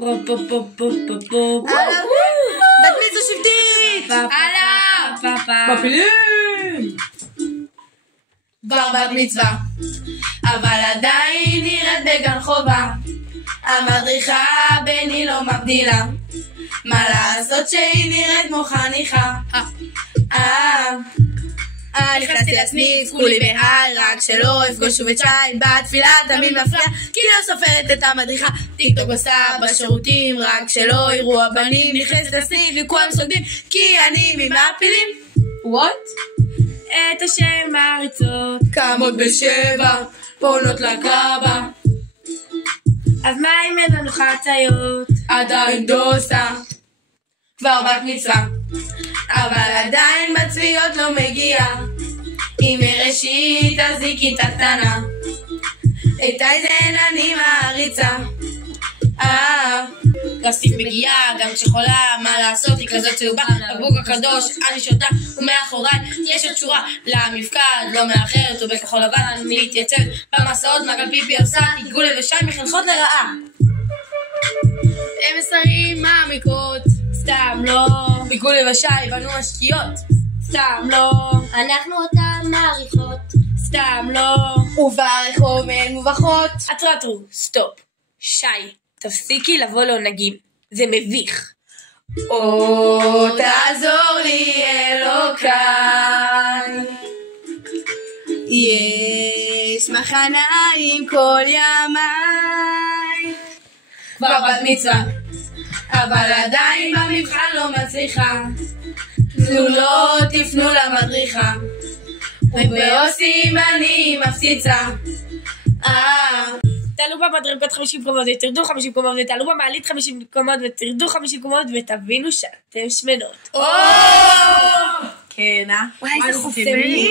בת מצווה שבטית! מפילים! כבר בת מצווה, אבל עדיין נראית בגן חובה. המדריכה בני לא מבדילה, מה לעשות שהיא נראית כמו חניכה. נכנסתי לסניף, כולי בהיי, רק שלא אפגוש שוב את שי. בתפילה תמיד מפריע, כי לא סופרת את המדריכה. טיק טוק עושה בשירותים, רק שלא יראו הבנים. נכנסת לסניף, לי כולם סוגדים, כי אני ממפילים. וואט? את השם מעריצות, קמות בשבע, פונות לקבה. אז מה אם אין לנו חצאיות? עדיין דוסה, כבר בת מצווה, אבל עדיין בצביעות לא מגיעה. אם מראשית תחזיקי את הקטנה, את איזן אני מעריצה. לסניף מגיעה גם כשחולה, מה לעשות, היא כזאת צהובה. בקבוק הקדוש אני שותה, ומאחוריי יש עוד שורה למפקד, לא מאחרת ובכחול לבן מתייצב במסעות. מגל פיפי עושה עיגול ושי מחנכות לרעה. הם מסרים מעמיקות, סתם לא, עיגול ושי בנו משקיעות, סתם לא, אנחנו אותם מעריכות, סתם לא. וברחוב הן מובכות. עצרו, סטופ. שי, תפסיקי לבוא לעונגים, זה מביך. או תעזור לי אלוקיי, יש מחנה עם כל ימיי. כבר בת מצווה, אבל עדיין במבחן לא מצליחה. תנו לא תפנו למדריכה, ובעושים אני מפציצה. תעלו במדרגות 50 קומות ותרדו 50 קומות, ותעלו במעלית 50 קומות ותרדו 50 קומות, ותבינו שאתם שמנות. כן, וואי, זה חופני.